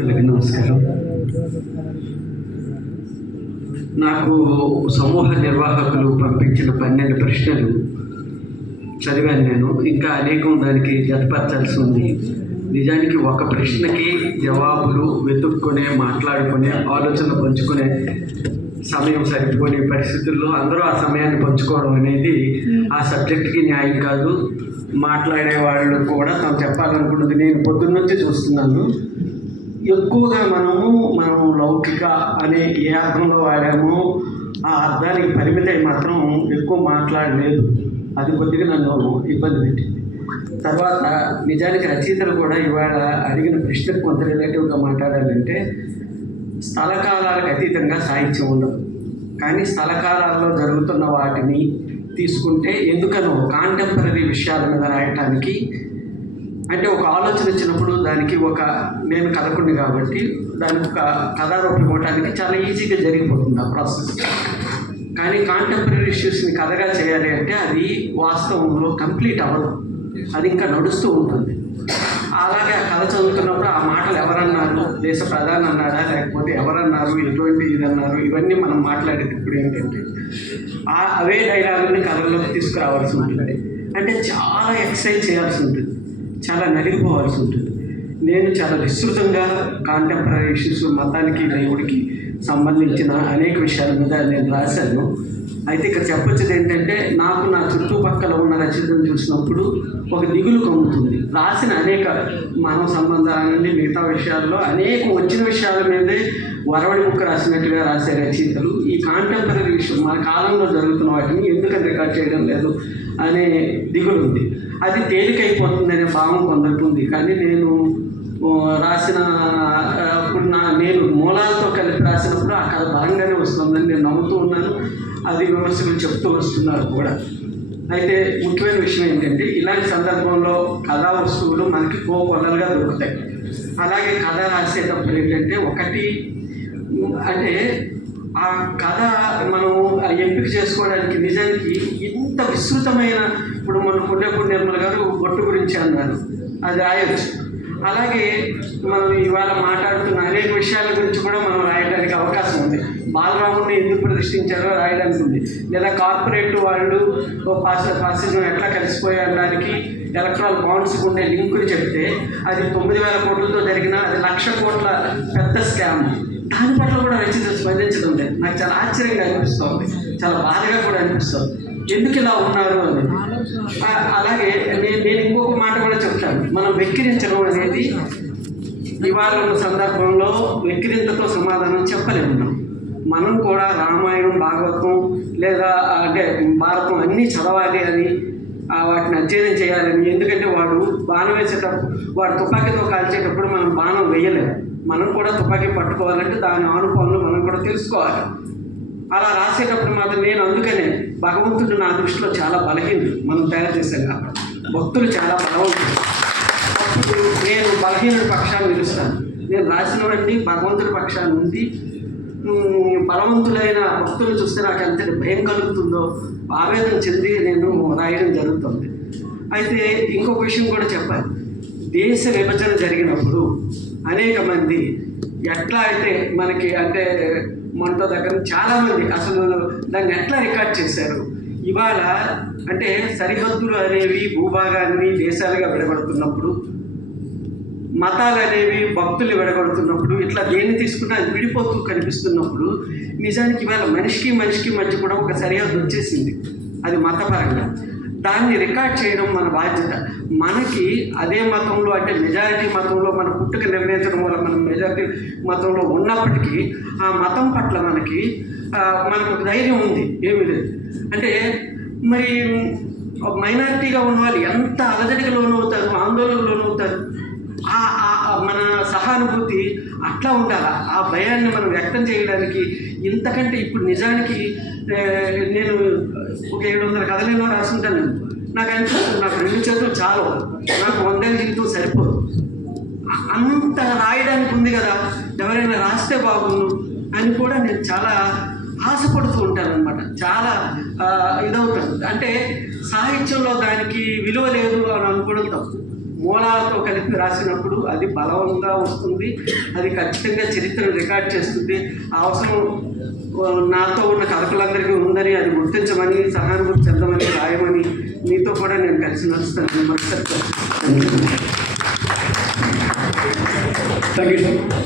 నమస్కారం. నాకు సమూహ నిర్వాహకులు పంపించిన 12 ప్రశ్నలు చదివాను నేను. ఇంకా అనేకం దానికి జతపరచాల్సి ఉంది. నిజానికి ఒక ప్రశ్నకి జవాబులు వెతుక్కునే, మాట్లాడుకునే, ఆలోచన పంచుకునే సమయం సరిపోని పరిస్థితుల్లో అందరూ ఆ సమయాన్ని పంచుకోవడం అనేది ఆ సబ్జెక్ట్కి న్యాయం కాదు. మాట్లాడే వాళ్ళు కూడా తాను చెప్పాలనుకున్నది నేను పొద్దున్నుంచి చూస్తున్నాను. ఎక్కువగా మనం లౌకిక అనే ఏ అర్థంలో వాడామో ఆ అర్థానికి పరిమితి మాత్రం ఎక్కువ మాట్లాడలేదు. అది కొద్దిగా నన్ను ఇబ్బంది పెట్టింది. తర్వాత నిజానికి రచయితలు కూడా ఇవాళ అడిగిన ప్రశ్నకు కొంత రిలేటివ్గా మాట్లాడాలంటే స్థలకాలాలకు అతీతంగా సాహిత్యం ఉండదు. కానీ స్థలకాలాల్లో జరుగుతున్న వాటిని తీసుకుంటే ఎందుకనో కాంటెంపరీ విషయాల మీద రాయటానికి అంటే ఒక ఆలోచన వచ్చినప్పుడు దానికి నేను కథకుడిని కాబట్టి దానికి ఒక కథారూపం ఇవ్వడానికి చాలా ఈజీగా జరిగిపోతుంది ఆ ప్రాసెస్. కానీ కాంటెంపరీ ఇష్యూస్ని కథగా చేయాలి అంటే అది వాస్తవంలో కంప్లీట్ అవ్వదు. అది ఇంకా నడుస్తూ ఉంటుంది. అలాగే ఆ కథ చదువుతున్నప్పుడు ఆ మాటలు ఎవరన్నారు, దేశ ప్రధాని అన్నాడా, లేకపోతే ఎవరన్నారు, ఎటువంటి ఇది అన్నారు, ఇవన్నీ మనం మాట్లాడేటప్పుడు ఏంటంటే అవే డైలాగుల్ని కథల్లోకి తీసుకురావాల్సి ఉంటుంది. అంటే చాలా ఎక్సర్సైజ్ చేయాల్సి ఉంటుంది, చాలా నలిగిపోవాల్సి ఉంటుంది. నేను చాలా విస్తృతంగా కాంటెంపరీ ఇష్యూస్, మతానికి దేవుడికి సంబంధించిన అనేక విషయాల మీద నేను రాశాను. అయితే ఇక్కడ చెప్పొచ్చేది ఏంటంటే నాకు నా చుట్టుపక్కల ఉన్న రచయితను చూసినప్పుడు ఒక దిగులు కమ్ముతుంది. రాసిన అనేక మానవ సంబంధాల నుండి మిగతా విషయాల్లో అనేక వచ్చిన విషయాల మీదే వరవడి ముక్క రాసినట్టుగా రాసే రచయితలు ఈ కాంటెంపరీ విషయం మన కాలంలో జరుగుతున్న వాటిని ఎందుకని రికార్డ్ చేయడం లేదు అనే దిగులు ఉంది. అది తేలికైపోతుందనే భావం కొందరికి ఉంది. కానీ నేను రాసిన ఇప్పుడు నేను మూలాలతో కలిపి రాసినప్పుడు ఆ కథ బలంగానే వస్తుందని నేను నమ్ముతూ ఉన్నాను. అది విమర్శకులు చెప్తూ వస్తున్నారు కూడా. అయితే ముఖ్యమైన విషయం ఏంటంటే ఇలాంటి సందర్భంలో కథా వస్తువులు మనకి కోకొల్లలుగా దొరుకుతాయి. అలాగే కథ రాసేటప్పుడు ఏంటంటే ఒకటి అంటే ఆ కథ మనం ఎంపిక చేసుకోవడానికి నిజానికి ఇంత విస్తృతమైన ఇప్పుడు మన పుణ్యపూర్ నిర్మల గారు బొట్టు గురించి అన్నారు, అది రాయొచ్చు. అలాగే మనం ఇవాళ మాట్లాడుతున్న అనేక విషయాల గురించి కూడా మనం రాయడానికి అవకాశం ఉంది. బాలరాముడిని ఎందుకు ప్రతిష్ఠించారో రాయడానికి ఉంది. లేదా కార్పొరేట్ వాళ్ళు ఫాసిజం ఎట్లా కలిసిపోయడానికి ఎలక్ట్రల్ బాండ్స్కి ఉండే లింకుని చెప్తే అది 9,000 కోట్లతో జరిగిన అది 1,00,000 కోట్ల పెద్ద స్కామ్. దాని పట్ల కూడా రచయితలు స్పందించడం లేదు. నాకు చాలా ఆశ్చర్యంగా అనిపిస్తుంది, చాలా బాధగా కూడా అనిపిస్తుంది. ఎందుకు ఇలా ఉన్నారు అని. అలాగే నేను ఇంకొక మాట కూడా చెప్తాను. మనం వెక్కిరించడం అనేది ఇవాళ ఉన్న సందర్భంలో వెక్కిరింతతో సమాధానం చెప్పలేము. మనం కూడా రామాయణం, భాగవతం లేదా అంటే భారతం అన్నీ చదవాలి అని వాటిని అధ్యయనం చేయాలని. ఎందుకంటే వాడు బాణం వేసేటప్పుడు, వాడు తుపాకీతో కాల్చేటప్పుడు మనం బాణం వేయలేము. మనం కూడా తుపాకీ పట్టుకోవాలంటే దాని అనుభవంలో మనం కూడా తెలుసుకోవాలి. అలా రాసేటప్పుడు మాత్రం నేను అందుకనే భగవంతుడు నా దృష్టిలో చాలా బలహీనుడు. మనం తయారు చేశాం కాబట్టి భక్తులు చాలా బలవంతుడు. అప్పుడు నేను బలహీనుడి పక్షాన్ని నిలుస్తాను. నేను రాసినవన్నీ భగవంతుడి పక్షాన్ని ఉంది. బలవంతులైన భక్తులు చూస్తే నాకు ఎంతటి భయం కలుగుతుందో ఆవేదన చెంది నేను రాయడం జరుగుతుంది. అయితే ఇంకొక విషయం కూడా చెప్పాలి. దేశ విభజన జరిగినప్పుడు అనేక మంది ఎట్లా అయితే మనకి అంటే మనతో దగ్గర చాలామంది అసలు దాన్ని ఎట్లా రికార్డ్ చేశారు. ఇవాళ అంటే సరిహద్దులు అనేవి భూభాగాన్ని దేశాలుగా విడగొడుతున్నప్పుడు, మతాలు అనేవి భక్తులు విడగొడుతున్నప్పుడు, ఇట్లా దేన్ని తీసుకున్నా అది విడిపోతూ కనిపిస్తున్నప్పుడు నిజానికి ఇవాళ మనిషికి మధ్య కూడా ఒక సరిహద్దు వచ్చేసింది. అది మతపరంగా. దాన్ని రికార్డ్ చేయడం మన బాధ్యత. మనకి అదే మతంలో అంటే మెజారిటీ మతంలో మన పుట్టుక నిర్ణయించడం వల్ల మనం మెజారిటీ మతంలో ఉన్నప్పటికీ ఆ మతం పట్ల మనకు ధైర్యం ఉంది, ఏమీ లేదు. అంటే మరి మైనారిటీగా ఉన్న వాళ్ళు ఎంత అలజడికి లోనవుతారు, ఆందోళనకు లోనవుతారు. మన సహానుభూతి అట్లా ఉండాలి. ఆ భయాన్ని మనం వ్యక్తం చేయడానికి ఇంతకంటే ఇప్పుడు నిజానికి నేను ఒక 700 కథలేమో రాసుంటాను. నాకు అనిపిస్తుంది నాకు 2 చేతులు చాలు, నాకు 100 ఏళ్ళ జీవితం సరిపోదు. అంత రాయడానికి ఉంది కదా, ఎవరైనా రాస్తే బాగుండు అని కూడా నేను చాలా ఆశపడుతూ ఉంటాను అనమాట. చాలా ఇదవుతుంది. అంటే సాహిత్యంలో దానికి విలువ లేదు అని అనుకోవడం తప్పు. మూలాలతో కలిపి రాసినప్పుడు అది బలంగా వస్తుంది. అది ఖచ్చితంగా చరిత్రను రికార్డ్ చేస్తుంది. ఆ అవసరం నాతో ఉన్న కథకులందరికీ ఉందని అది గుర్తించమని, సహానుభూతి చెందమని, రాయమని మీతో కూడా నేను కలిసి నడుస్తాను. Thank you sir.